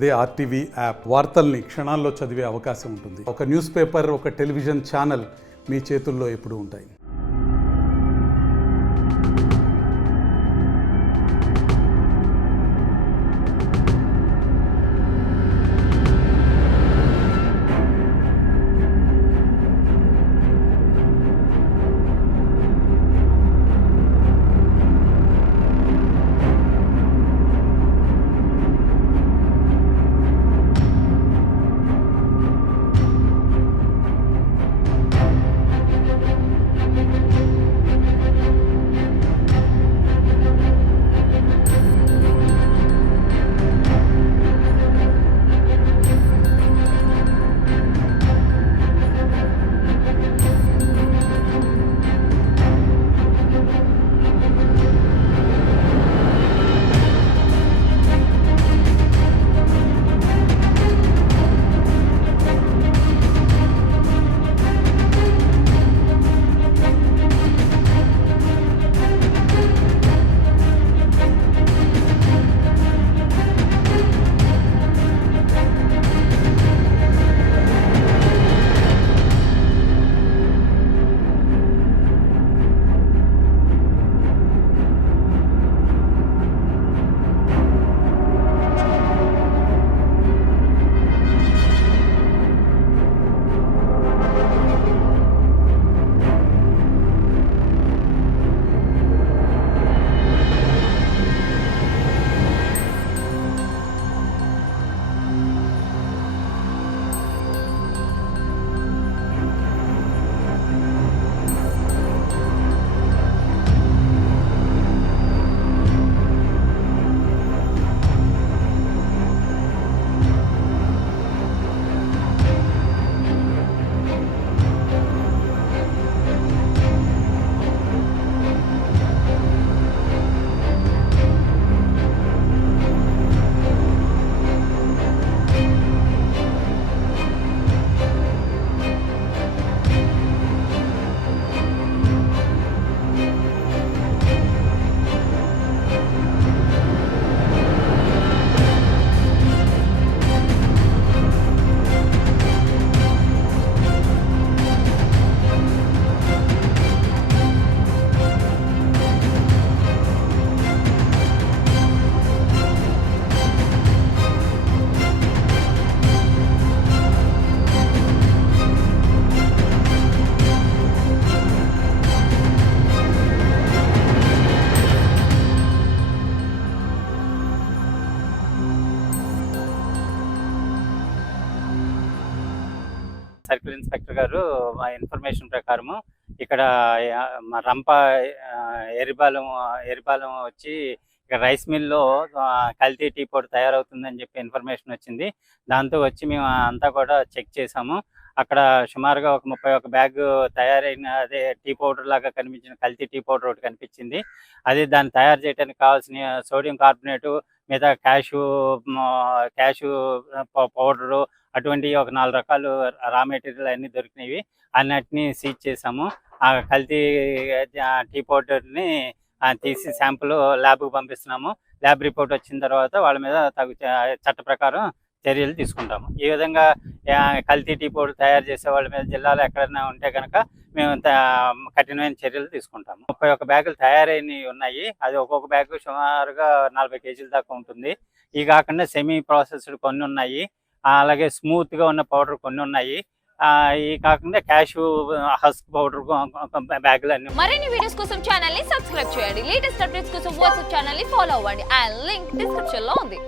అదే RTV app వార్తల్ని క్షణాల్లో చదివే అవకాశం ఉంటుంది. ఒక న్యూస్ పేపర్, ఒక టెలివిజన్ ఛానల్ మీ చేతుల్లో ఎప్పుడూ ఉంటాయి. సర్కిల్ ఇన్స్పెక్టర్ గారు మా ఇన్ఫర్మేషన్ ప్రకారము ఇక్కడ మా రంప ఎరిపాలెం వచ్చి ఇక్కడ రైస్ మిల్లో కల్తీ టీ పొడి తయారవుతుందని చెప్పి ఇన్ఫర్మేషన్ వచ్చింది. దాంతో వచ్చి మేము అంతా కూడా చెక్ చేసాము. అక్కడ సుమారుగా ఒక 31 బ్యాగ్ తయారైన అదే టీ పౌడర్ లాగా కనిపించిన కల్తీ టీ పౌడర్ ఒకటి కనిపించింది. అదే దాన్ని తయారు చేయడానికి కావాల్సిన సోడియం కార్బోనేటు, మిగతా క్యాషు పౌడరు, అటువంటి ఒక 4 రకాలు రా మెటీరియల్ అన్నీ దొరికినవి. అన్నిటినీ సీజ్ చేసాము. ఆ కల్తీ టీ పౌడర్ని తీసి శాంపుల్ ల్యాబ్కి పంపిస్తున్నాము. ల్యాబ్ రిపోర్ట్ వచ్చిన తర్వాత వాళ్ళ మీద తగు చట్ట ప్రకారం చర్యలు తీసుకుంటాము. ఈ విధంగా కల్తీ టీ పౌడర్ తయారు చేసే వాళ్ళ మీద జిల్లాలో ఎక్కడైనా ఉంటే కనుక మేము కఠినమైన చర్యలు తీసుకుంటాము. 31 బ్యాగులు తయారైనవి ఉన్నాయి. అది ఒక్కొక్క బ్యాగ్ సుమారుగా 40 కేజీల దాకా ఉంటుంది. ఇవి కాకుండా సెమీ ప్రాసెస్డ్ కొన్ని ఉన్నాయి, అలాగే స్మూత్గా ఉన్న పౌడర్ కొన్ని ఉన్నాయి. ఈ కాకుండా క్యాషు హస్క్ పౌడర్ బ్యాగులు అన్ని. మరిన్ని వీడియోస్ కోసం ఛానల్ ని సబ్స్క్రైబ్ చేయండి. లేటెస్ట్ అప్డేట్స్ కోసం వాట్సాప్ ఛానల్ ని ఫాలో అవ్వండి. ఆ లింక్ డిస్క్రిప్షన్ లో ఉంది.